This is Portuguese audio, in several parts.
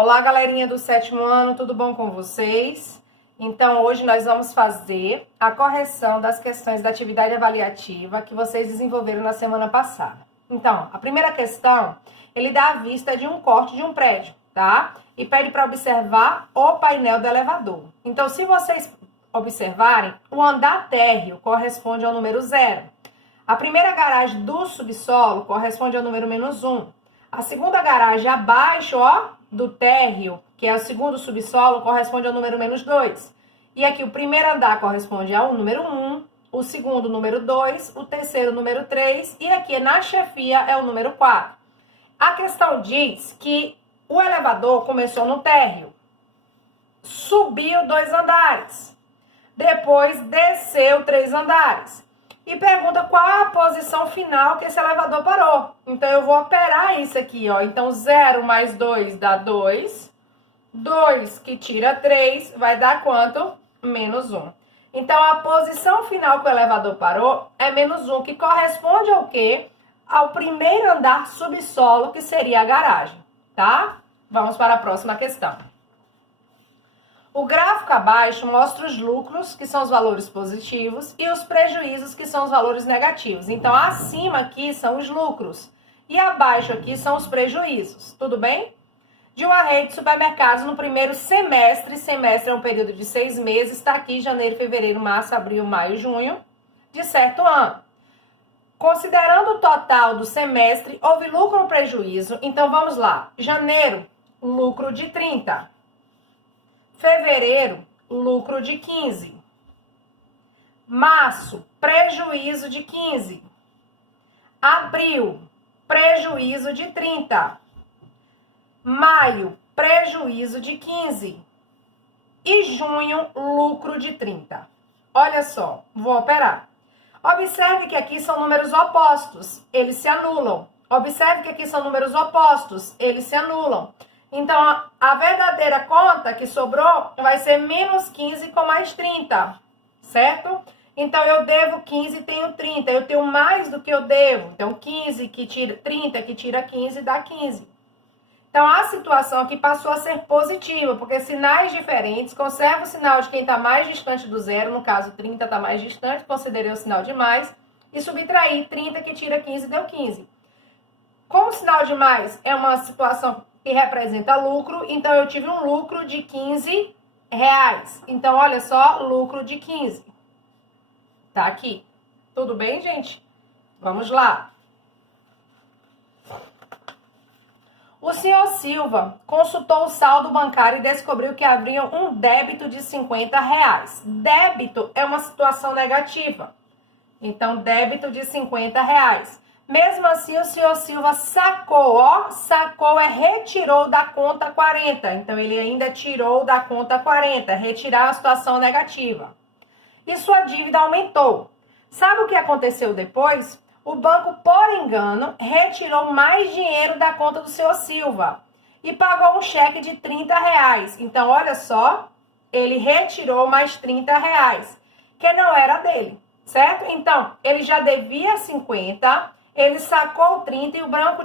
Olá, galerinha do 7º ano, tudo bom com vocês? Então, hoje nós vamos fazer a correção das questões da atividade avaliativa que vocês desenvolveram na semana passada. Então, a primeira questão, ele dá a vista de um corte de um prédio, tá? E pede para observar o painel do elevador. Então, se vocês observarem, o andar térreo corresponde ao número 0. A primeira garagem do subsolo corresponde ao número -1. A segunda garagem abaixo, do térreo, que é o segundo subsolo, corresponde ao número -2. E aqui o primeiro andar corresponde ao número 1, o segundo número 2, o terceiro número 3 e aqui na chefia é o número 4. A questão diz que o elevador começou no térreo, subiu 2 andares, depois desceu 3 andares. E pergunta qual a posição final que esse elevador parou. Então, eu vou operar isso aqui, ó. Então, 0 mais 2 dá 2. 2 que tira 3 vai dar quanto? -1. Então, a posição final que o elevador parou é -1, que corresponde ao quê? Ao primeiro andar subsolo, que seria a garagem, tá? Vamos para a próxima questão. O gráfico abaixo mostra os lucros, que são os valores positivos, e os prejuízos, que são os valores negativos. Então, acima aqui são os lucros e abaixo aqui são os prejuízos. Tudo bem? De uma rede de supermercados no primeiro semestre, semestre é um período de 6 meses, está aqui janeiro, fevereiro, março, abril, maio, junho, de certo ano. Considerando o total do semestre, houve lucro ou prejuízo? Então, vamos lá. Janeiro, lucro de 30. Fevereiro, lucro de 15. Março, prejuízo de 15. Abril, prejuízo de 30. Maio, prejuízo de 15. E junho, lucro de 30. Olha só, vou operar. Observe que aqui são números opostos, eles se anulam. Observe que aqui são números opostos, eles se anulam. Então, a verdadeira conta que sobrou vai ser -15 com mais 30, certo? Então, eu devo 15 e tenho 30. Eu tenho mais do que eu devo. Então, 15 que tira 30, que tira 15, dá 15. Então, a situação aqui passou a ser positiva, porque sinais diferentes, conserva o sinal de quem está mais distante do zero, no caso, 30 está mais distante, considerei o sinal de mais, e subtrair 30 que tira 15, deu 15. Como o sinal de mais é uma situação que representa lucro, então eu tive um lucro de 15 reais. Então, olha só, lucro de 15. Tá aqui. Tudo bem, gente? Vamos lá. O senhor Silva consultou o saldo bancário e descobriu que havia um débito de 50 reais. Débito é uma situação negativa. Então, débito de 50 reais. Mesmo assim, o senhor Silva sacou, sacou retirou da conta 40. Então, ele ainda tirou da conta 40, retirar a situação negativa. E sua dívida aumentou. Sabe o que aconteceu depois? O banco, por engano, retirou mais dinheiro da conta do senhor Silva e pagou um cheque de 30 reais. Então, olha só, ele retirou mais 30 reais, que não era dele, certo? Então, ele já devia 50. Ele sacou 30 e o banco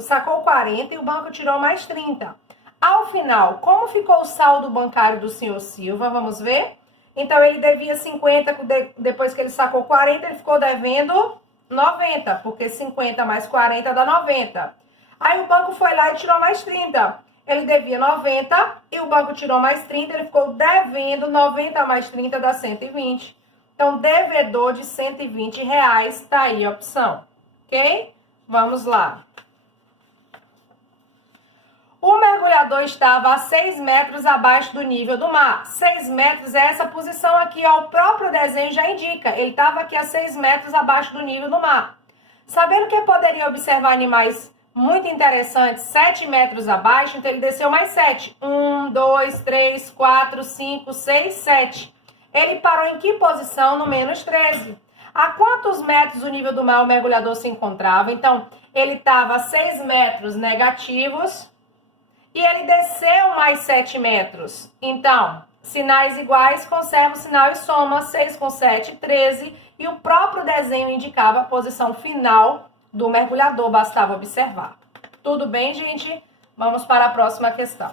sacou 40 e o banco tirou mais 30. Ao final, como ficou o saldo bancário do senhor Silva? Vamos ver? Então, ele devia 50, depois que ele sacou 40, ele ficou devendo 90, porque 50 mais 40 dá 90. Aí o banco foi lá e tirou mais 30. Ele devia 90 e o banco tirou mais 30, ele ficou devendo 90 mais 30 dá 120. Então, devedor de 120 reais, tá aí a opção. Ok? Vamos lá. O mergulhador estava a 6 metros abaixo do nível do mar. 6 metros é essa posição aqui, ó. O próprio desenho já indica. Ele estava aqui a 6 metros abaixo do nível do mar. Sabendo que poderia observar animais muito interessantes 7 metros abaixo, então ele desceu mais 7. 1, 2, 3, 4, 5, 6, 7. Ele parou em que posição? No -13. A quantos metros do nível do mar o mergulhador se encontrava? Então, ele estava a 6 metros negativos e ele desceu mais 7 metros. Então, sinais iguais, conserva o sinal e soma 6 com 7, 13. E o próprio desenho indicava a posição final do mergulhador, bastava observar. Tudo bem, gente? Vamos para a próxima questão.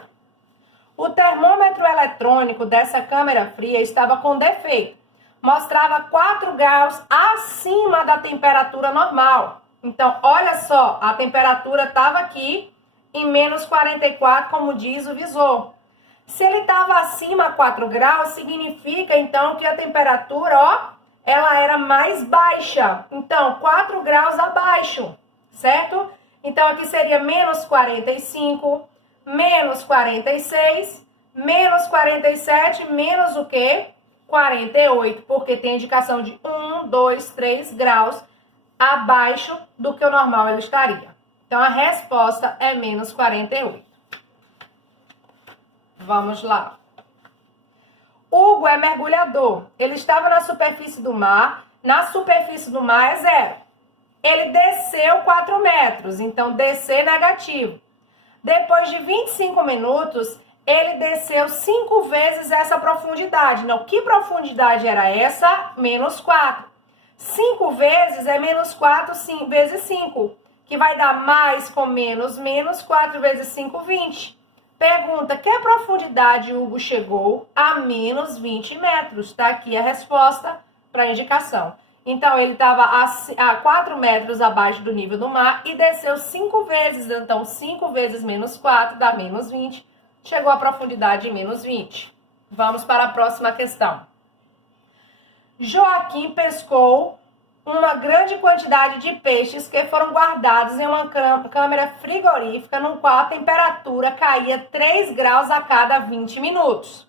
O termômetro eletrônico dessa câmera fria estava com defeito. Mostrava 4 graus acima da temperatura normal. Então, olha só, a temperatura estava aqui em menos 44, como diz o visor. Se ele estava acima 4 graus, significa, então, que a temperatura, ó, ela era mais baixa. Então, 4 graus abaixo, certo? Então, aqui seria menos 45, menos 46, menos 47, menos o quê? 48, porque tem indicação de 1, 2, 3 graus abaixo do que o normal ele estaria. Então, a resposta é menos 48. Vamos lá. Hugo é mergulhador. Ele estava na superfície do mar. Na superfície do mar é 0. Ele desceu 4 metros, então descer negativo. Depois de 25 minutos, ele desceu 5 vezes essa profundidade. Não, que profundidade era essa? Menos 4. 5 vezes é menos 4 vezes 5, que vai dar mais com menos, menos 4 vezes 5, 20. Pergunta, que profundidade Hugo chegou? A menos 20 metros. Está aqui a resposta para a indicação. Então, ele estava a 4 metros abaixo do nível do mar e desceu 5 vezes. Então, 5 vezes menos 4 dá menos 20. Chegou a profundidade de menos 20. Vamos para a próxima questão. Joaquim pescou uma grande quantidade de peixes que foram guardados em uma câmara frigorífica, no qual a temperatura caía 3 graus a cada 20 minutos.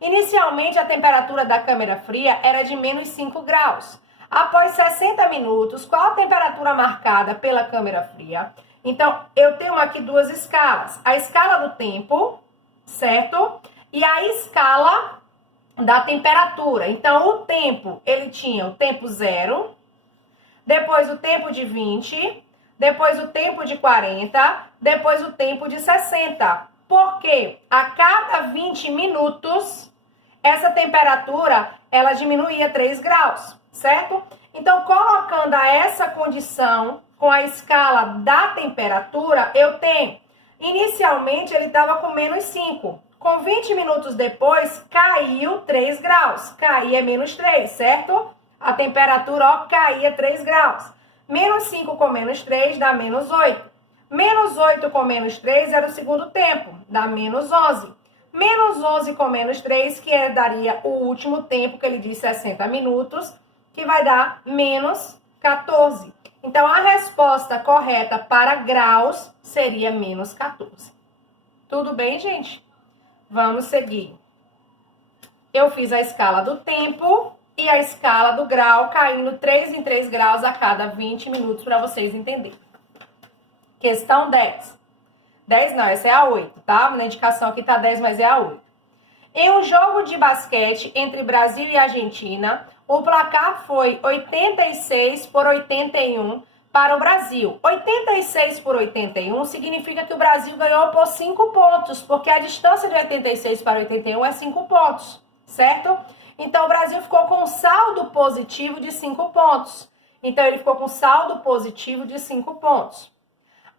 Inicialmente, a temperatura da câmara fria era de menos 5 graus. Após 60 minutos, qual a temperatura marcada pela câmara fria? Então, eu tenho aqui 2 escalas. A escala do tempo, certo? E a escala da temperatura. Então, o tempo, ele tinha o tempo 0, depois o tempo de 20, depois o tempo de 40, depois o tempo de 60. Porque a cada 20 minutos, essa temperatura, ela diminuía 3 graus, certo? Então, colocando essa condição com a escala da temperatura, eu tenho, inicialmente, ele estava com menos 5. Com 20 minutos depois, caiu 3 graus. Caía menos 3, certo? A temperatura, ó, caía 3 graus. Menos 5 com menos 3 dá menos 8. Menos 8 com menos 3 era o segundo tempo, dá menos 11. Menos 11 com menos 3, que daria o último tempo, que ele diz 60 minutos, que vai dar menos 14. Então, a resposta correta para graus seria menos 14. Tudo bem, gente? Vamos seguir. Eu fiz a escala do tempo e a escala do grau, caindo 3 em 3 graus a cada 20 minutos para vocês entenderem. Questão 10. 10 não, essa é a 8, tá? Na indicação aqui tá 10, mas é a 8. Em um jogo de basquete entre Brasil e Argentina, o placar foi 86-81 para o Brasil. 86-81 significa que o Brasil ganhou por 5 pontos, porque a distância de 86 para 81 é 5 pontos, certo? Então, o Brasil ficou com um saldo positivo de 5 pontos. Então, ele ficou com saldo positivo de 5 pontos.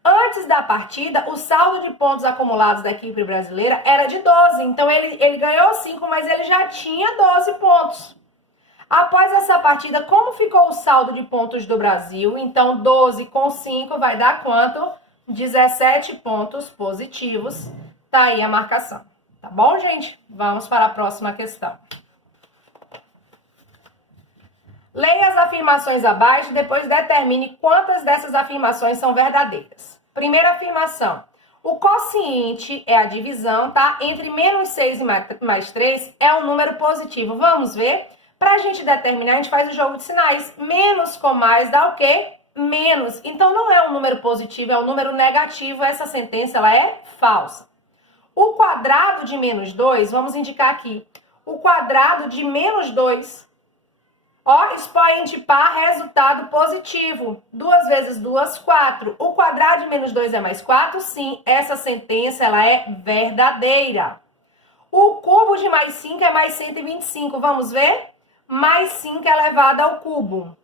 Antes da partida, o saldo de pontos acumulados da equipe brasileira era de 12. Então, ele ganhou 5, mas ele já tinha 12 pontos. Após essa partida, como ficou o saldo de pontos do Brasil? Então, 12 com 5 vai dar quanto? 17 pontos positivos. Tá aí a marcação. Tá bom, gente? Vamos para a próxima questão. Leia as afirmações abaixo e depois determine quantas dessas afirmações são verdadeiras. Primeira afirmação. O quociente é a divisão, tá? Entre menos 6 e mais 3 é um número positivo. Vamos ver? Para a gente determinar, a gente faz o jogo de sinais. Menos com mais dá o quê? Menos. Então, não é um número positivo, é um número negativo. Essa sentença ela é falsa. O quadrado de menos 2, vamos indicar aqui. O quadrado de menos 2. Ó, expoente par, resultado positivo. 2 vezes 2, 4. O quadrado de menos 2 é mais 4? Sim, essa sentença ela é verdadeira. O cubo de mais 5 é mais 125. Vamos ver? Mais 5 elevado ao cubo.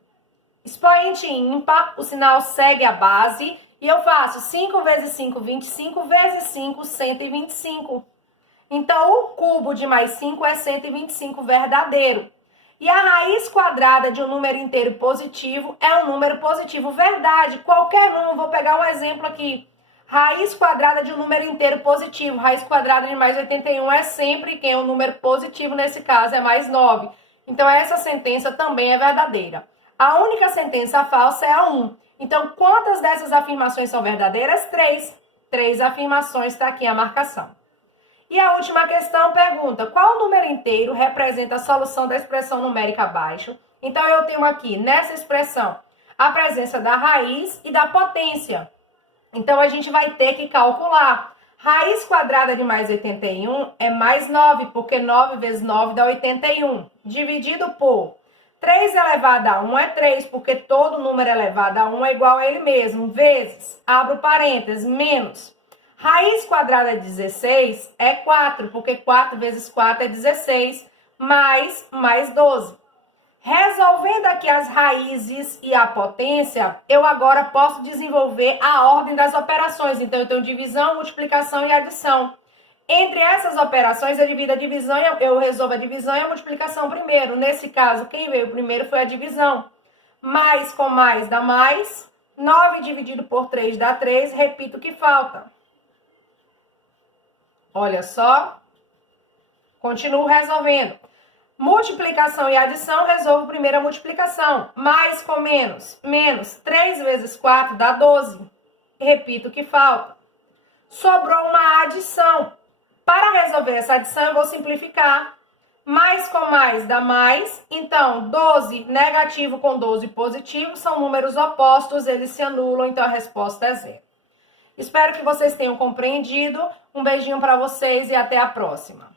Expoente ímpar, o sinal segue a base. E eu faço 5 vezes 5, 25, vezes 5, 125. Então, o cubo de mais 5 é 125 verdadeiro. E a raiz quadrada de um número inteiro positivo é um número positivo. Verdade, qualquer número, vou pegar um exemplo aqui. Raiz quadrada de um número inteiro positivo. Raiz quadrada de mais 81 é sempre quem é um número positivo, nesse caso é mais 9. Então, essa sentença também é verdadeira. A única sentença falsa é a 1. Então, quantas dessas afirmações são verdadeiras? 3. 3 afirmações, está aqui a marcação. E a última questão pergunta, qual número inteiro representa a solução da expressão numérica abaixo? Então, eu tenho aqui, nessa expressão, a presença da raiz e da potência. Então, a gente vai ter que calcular. Raiz quadrada de mais 81 é mais 9, porque 9 vezes 9 dá 81. Dividido por 3 elevado a 1 é 3, porque todo número elevado a 1 é igual a ele mesmo. Vezes, abro parênteses, menos. Raiz quadrada de 16 é 4, porque 4 vezes 4 é 16, mais 12. Resolvendo aqui as raízes e a potência, eu agora posso desenvolver a ordem das operações. Então, eu tenho divisão, multiplicação e adição. Entre essas operações, eu divido a divisão, eu resolvo a divisão e a multiplicação primeiro. Nesse caso, quem veio primeiro foi a divisão. Mais com mais dá mais. 9 dividido por 3 dá 3. Repito o que falta. Olha só. Continuo resolvendo. Multiplicação e adição, resolvo primeiro a multiplicação. Mais com menos. Menos 3 vezes 4 dá 12. Repito o que falta. Sobrou uma adição. Para resolver essa adição, eu vou simplificar. Mais com mais dá mais. Então, 12 negativo com 12 positivo são números opostos, eles se anulam, então a resposta é 0. Espero que vocês tenham compreendido. Um beijinho para vocês e até a próxima.